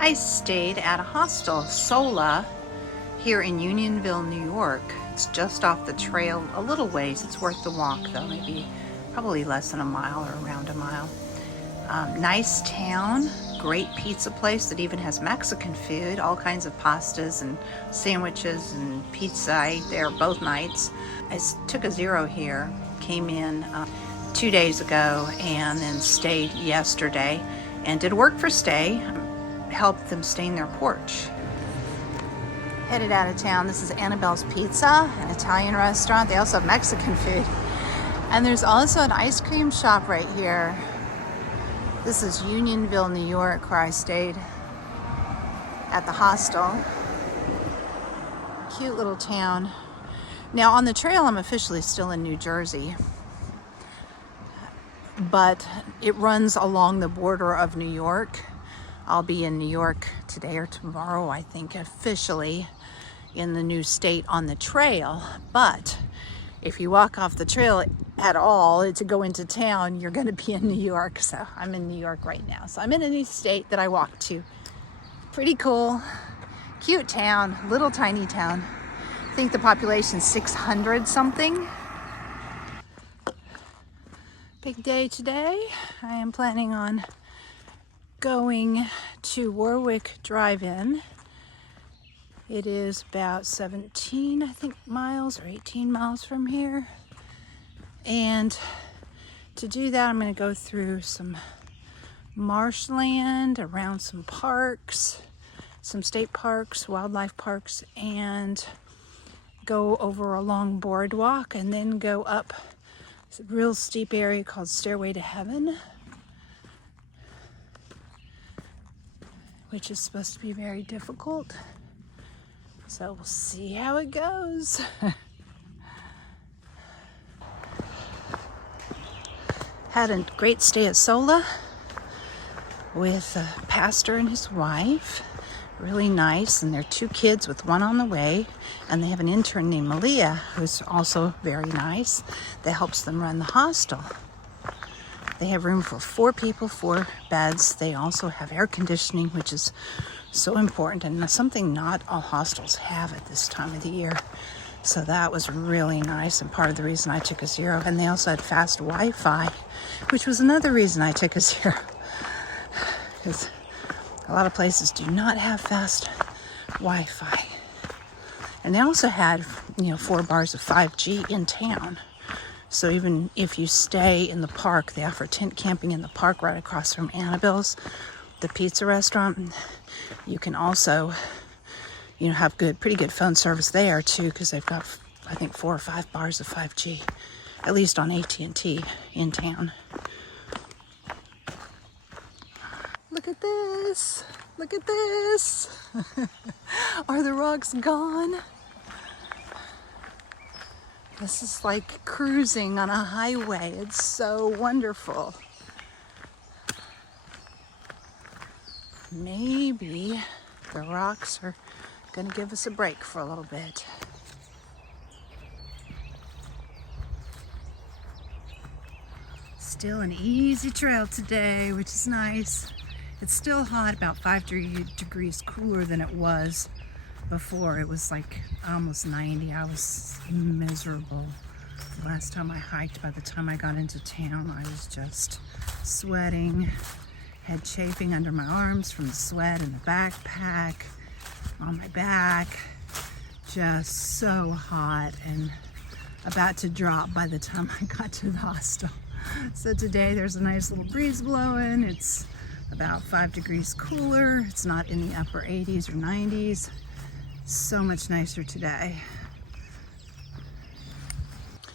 I stayed at a hostel, Sola, here in Unionville, New York. It's just off the trail a little ways. It's worth the walk though, probably less than a mile or around a mile. Nice town, great pizza place that even has Mexican food, all kinds of pastas and sandwiches and pizza. I ate there both nights. I took a zero here, came in 2 days ago and then stayed yesterday and did work for stay, helped them stain their porch. Headed out of town. This is Annabelle's Pizza, an Italian restaurant. They also have Mexican food. And there's also an ice cream shop right here. This is Unionville, New York, where I stayed at the hostel. Cute little town. Now on the trail, I'm officially still in New Jersey, but it runs along the border of New York. I'll be in New York today or tomorrow, I think, officially in the new state on the trail. But if you walk off the trail at all to go into town, you're going to be in New York. So I'm in New York right now. So I'm in a new state that I walked to. Pretty cool. Cute town, little tiny town. I think the population's 600 something. Big day today. I am planning on going to Warwick Drive Inn. It is about 17, I think, miles or 18 miles from here. And to do that, I'm going to go through some marshland, around some parks, some state parks, wildlife parks, and go over a long boardwalk and then go up a real steep area called Stairway to Heaven, which is supposed to be very difficult. So we'll see how it goes. Had a great stay at Sola with a pastor and his wife. Really nice, and their 2 kids with one on the way, and they have an intern named Malia who's also very nice that helps them run the hostel. They have room for 4 people, 4 beds. They also have air conditioning, which is so important and something not all hostels have at this time of the year. So that was really nice and part of the reason I took a zero. And they also had fast Wi-Fi, which was another reason I took a zero, because a lot of places do not have fast Wi-Fi. And they also had, 4 bars of 5G in town. So even if you stay in the park, they offer tent camping in the park right across from Annabelle's, the pizza restaurant. You can also, have pretty good phone service there too, because they've got, I think, 4 or 5 bars of 5G, at least on AT&T in town. Look at this. Look at this. Are the rocks gone? This is like cruising on a highway. It's so wonderful. Maybe the rocks are going to give us a break for a little bit. Still an easy trail today, which is nice. It's still hot, about 5 degrees cooler than it was before. It was like almost 90. I was miserable. The last time I hiked, by the time I got into town, I was just sweating, head chafing under my arms from the sweat in the backpack, on my back, just so hot and about to drop by the time I got to the hostel. So today there's a nice little breeze blowing. It's about 5 degrees cooler. It's not in the upper 80s or 90s. So much nicer today.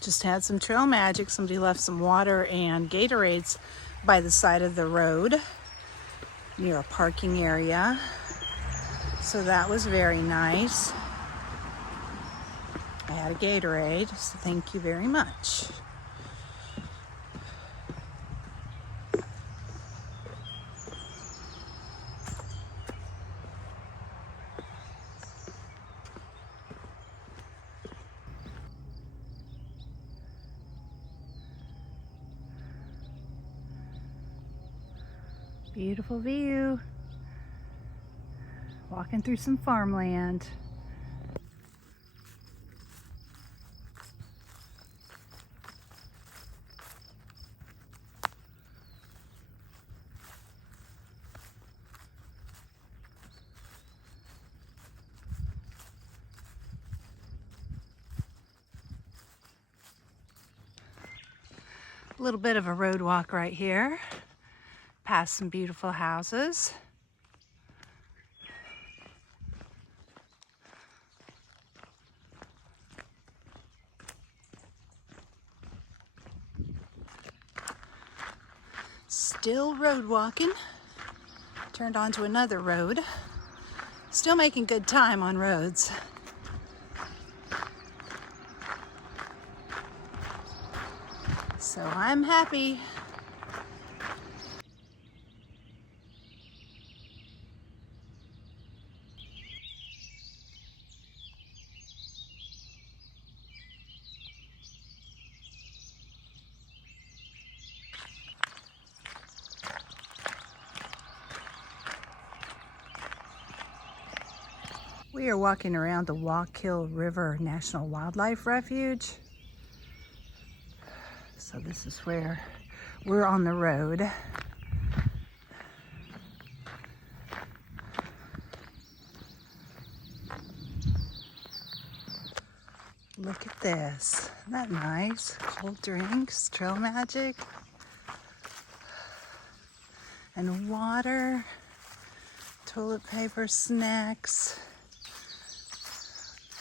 Just had some trail magic. Somebody left some water and Gatorades by the side of the road near a parking area. So that was very nice. I had a Gatorade, so thank you very much. Beautiful view. Walking through some farmland. A little bit of a road walk right here, past some beautiful houses. Still road walking. Turned onto another road. Still making good time on roads. So I'm happy. We are walking around the Wawkill National Wildlife Refuge. So this is where we're on the road. Look at this. Isn't that nice? Cold drinks, trail magic, and water, toilet paper, snacks.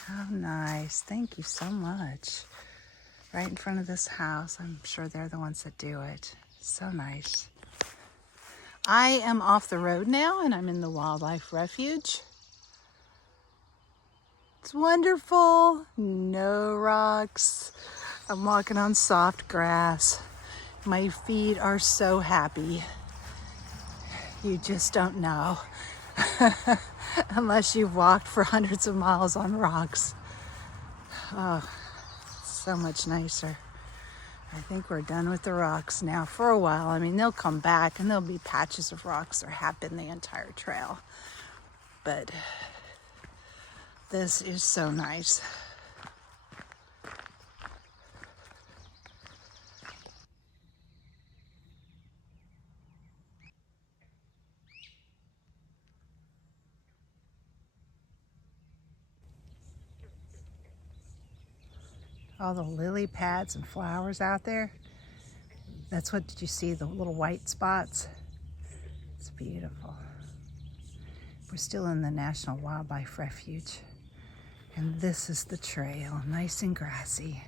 How nice. Thank you so much. Right in front of this house. I'm sure they're the ones that do it. So nice. I am off the road now and I'm in the wildlife refuge. It's wonderful. No rocks. I'm walking on soft grass. My feet are so happy. You just don't know. Unless you've walked for hundreds of miles on rocks. Oh, so much nicer. I think we're done with the rocks now for a while. I mean, they'll come back and there'll be patches of rocks that have been the entire trail. But this is so nice. All the lily pads and flowers out there. That's what, did you see the little white spots? It's beautiful. We're still in the National Wildlife Refuge. And this is the trail, nice and grassy.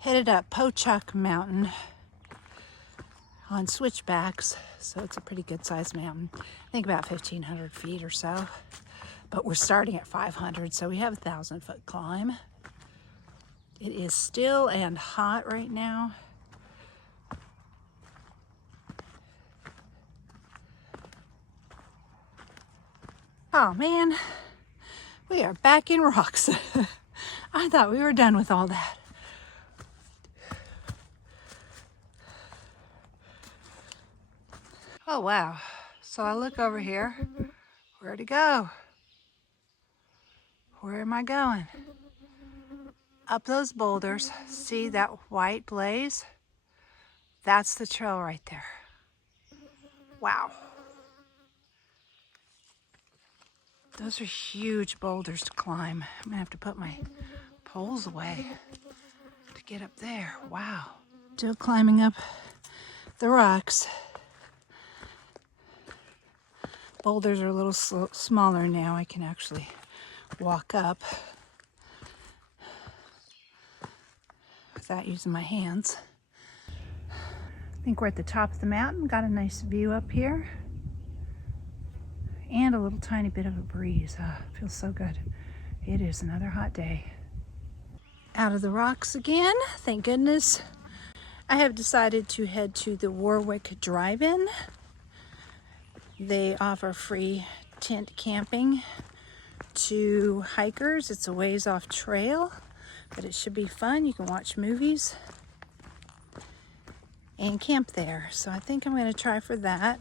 Headed up Pochuck Mountain on switchbacks, so it's a pretty good sized mountain. I think about 1,500 feet or so, but we're starting at 500, so we have a 1,000-foot climb. It is still and hot right now. Oh man, We are back in rocks. I thought we were done with all that. Oh wow. So I look over here. Where to go? Where am I going? Up those boulders. See that white blaze? That's the trail right there. Wow. Those are huge boulders to climb. I'm gonna have to put my poles away to get up there. Wow. Still climbing up the rocks. Boulders are a little smaller now. I can actually walk up without using my hands. I think we're at the top of the mountain. Got a nice view up here. And a little tiny bit of a breeze. Feels so good. It is another hot day. Out of the rocks again, thank goodness. I have decided to head to the Warwick Drive Inn. They offer free tent camping to hikers. It's a ways off trail, but it should be fun. You can watch movies and camp there. So I think I'm going to try for that.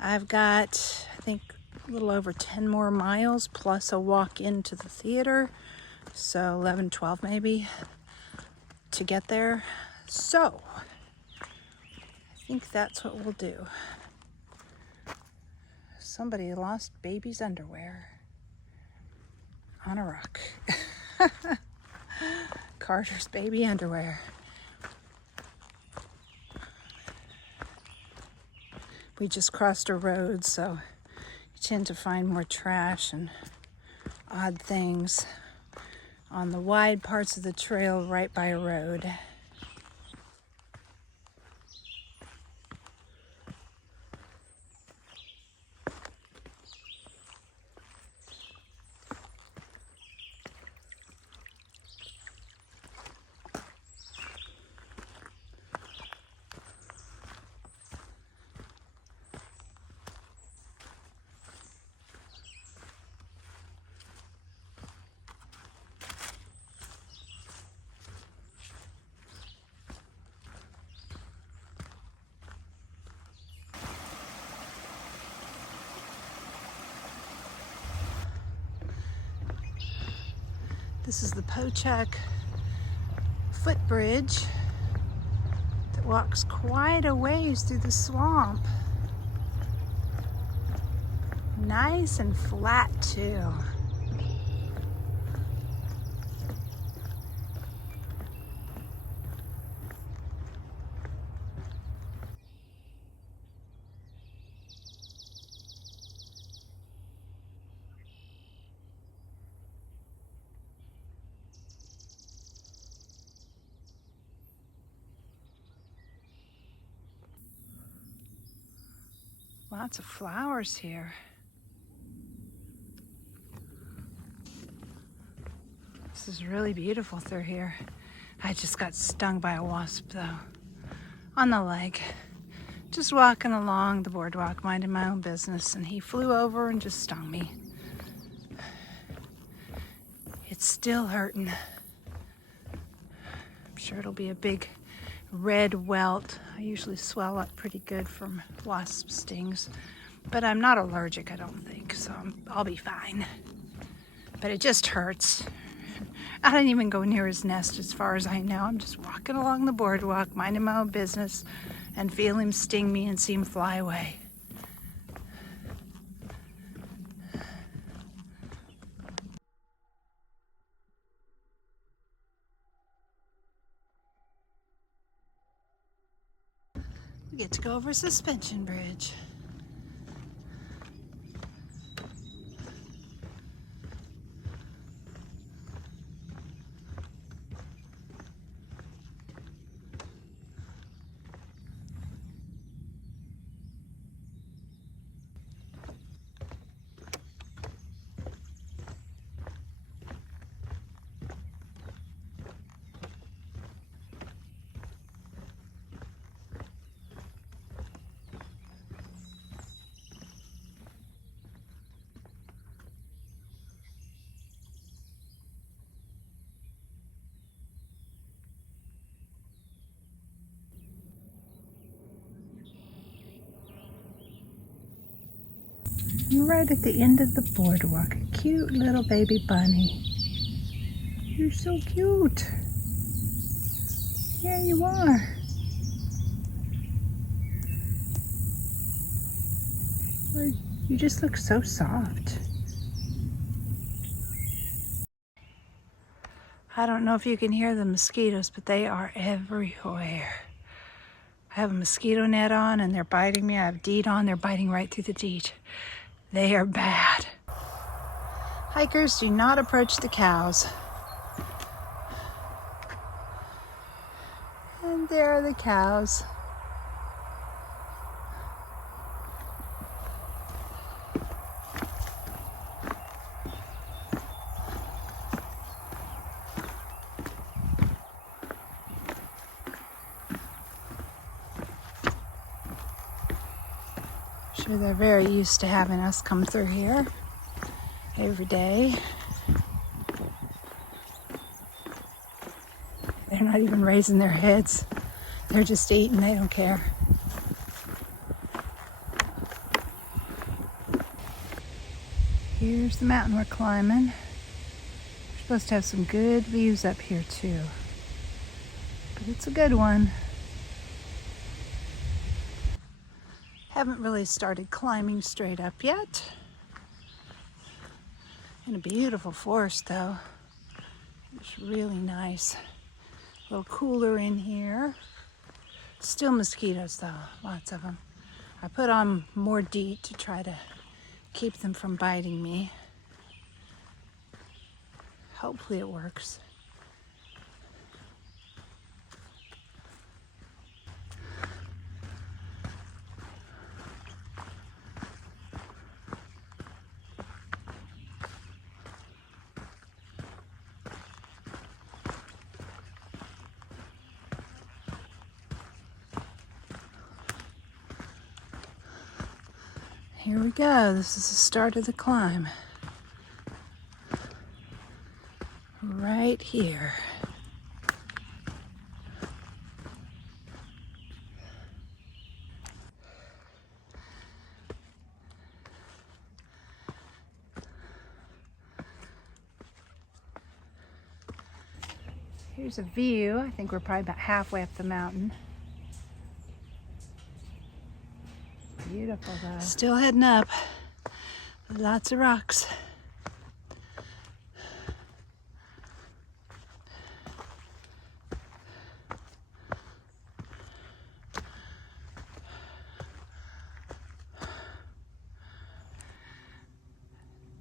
I've got, I think, a little over 10 more miles plus a walk into the theater. So 11, 12 maybe to get there. So I think that's what we'll do. Somebody lost baby's underwear on a rock. Carter's baby underwear. We just crossed a road, so you tend to find more trash and odd things on the wide parts of the trail right by a road. This is the Pochuck footbridge that walks quite a ways through the swamp. Nice and flat too. Lots of flowers here. This is really beautiful through here. I just got stung by a wasp though, on the leg. Just walking along the boardwalk, minding my own business, and he flew over and just stung me. It's still hurting. I'm sure it'll be a big red welt. I usually swell up pretty good from wasp stings, but I'm not allergic, I don't think, so I'll be fine. But it just hurts. I didn't even go near his nest as far as I know. I'm just walking along the boardwalk, minding my own business, and feel him sting me and see him fly away. We get to go over a suspension bridge. Right at the end of the boardwalk, a cute little baby bunny. You're so cute. Yeah, you are. You just look so soft. I don't know if you can hear the mosquitoes, but they are everywhere. I have a mosquito net on and they're biting me. I have DEET on, they're biting right through the DEET. They are bad. Hikers, do not approach the cows. And there are the cows. I'm sure they're very used to having us come through here every day. They're not even raising their heads. They're just eating, they don't care. Here's the mountain we're climbing. We're supposed to have some good views up here too. But it's a good one. Haven't really started climbing straight up yet. In a beautiful forest though. It's really nice. A little cooler in here. Still mosquitoes though, lots of them. I put on more DEET to try to keep them from biting me. Hopefully it works. Here we go. This is the start of the climb. Right here. Here's a view. I think we're probably about halfway up the mountain. Beautiful though. Still heading up. Lots of rocks.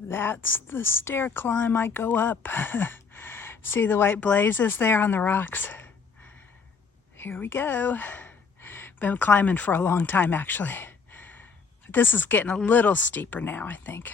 That's the stair climb I go up. See the white blazes there on the rocks? Here we go. Been climbing for a long time actually. But this is getting a little steeper now, I think.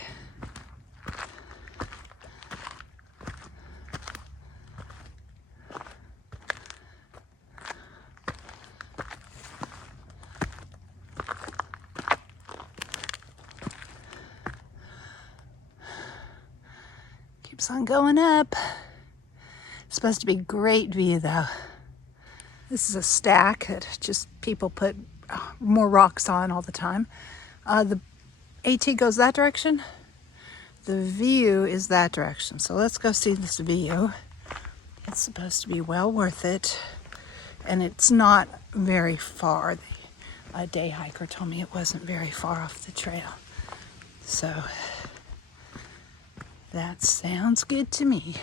Keeps on going up. It's supposed to be a great view though. This is a stack that just people put more rocks on all the time. The AT goes that direction. The view is that direction. So let's go see this view. It's supposed to be well worth it. And it's not very far. A day hiker told me it wasn't very far off the trail. So that sounds good to me.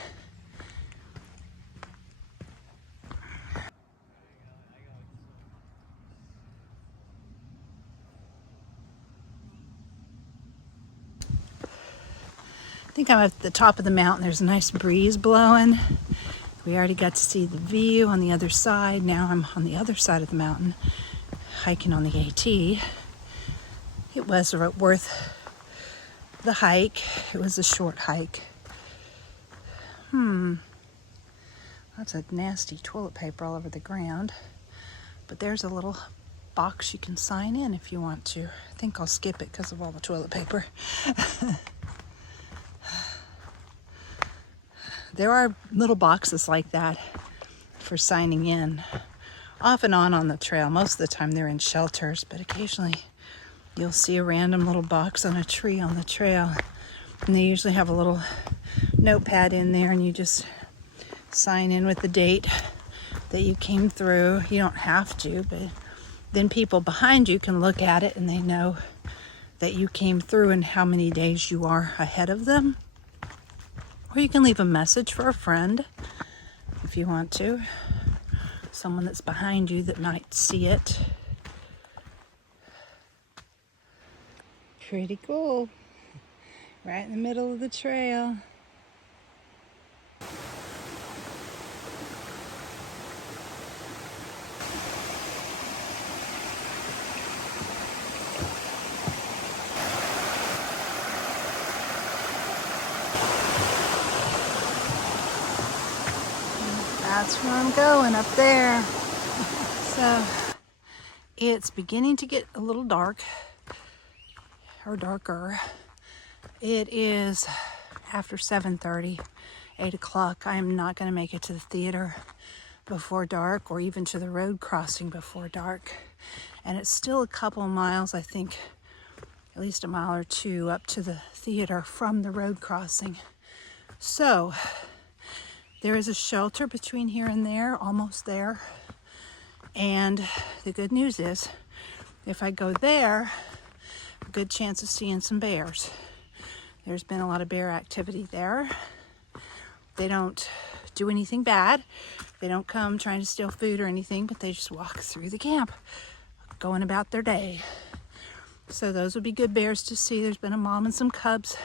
I think I'm at the top of the mountain. There's a nice breeze blowing. We already got to see the view on the other side. Now I'm on the other side of the mountain, hiking on the AT. It was worth the hike. It was a short hike. Lots of nasty toilet paper all over the ground. But there's a little box you can sign in if you want to. I think I'll skip it because of all the toilet paper. There are little boxes like that for signing in, off and on the trail. Most of the time they're in shelters, but occasionally you'll see a random little box on a tree on the trail. And they usually have a little notepad in there, and you just sign in with the date that you came through. You don't have to, but then people behind you can look at it and they know that you came through and how many days you are ahead of them. Or you can leave a message for a friend if you want to. Someone that's behind you that might see it. Pretty cool. Right in the middle of the trail. That's where I'm going, up there. So it's beginning to get a little dark, or darker. It is after 7:30, 8 o'clock. I am not going to make it to the theater before dark, or even to the road crossing before dark. And it's still a couple miles, I think, at least a mile or two up to the theater from the road crossing. So there is a shelter between here and there, almost there. And the good news is, if I go there, a good chance of seeing some bears. There's been a lot of bear activity there. They don't do anything bad. They don't come trying to steal food or anything, but they just walk through the camp, going about their day. So those would be good bears to see. There's been a mom and some cubs,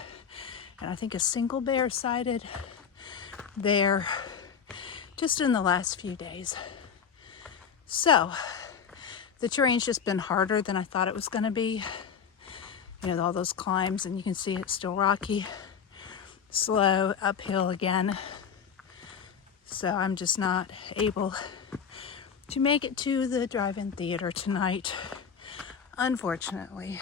and I think a single bear sighted there just in the last few days. So the terrain's just been harder than I thought it was going to be. You know, all those climbs, and you can see it's still rocky, slow, uphill again. So I'm just not able to make it to the drive-in theater tonight, unfortunately.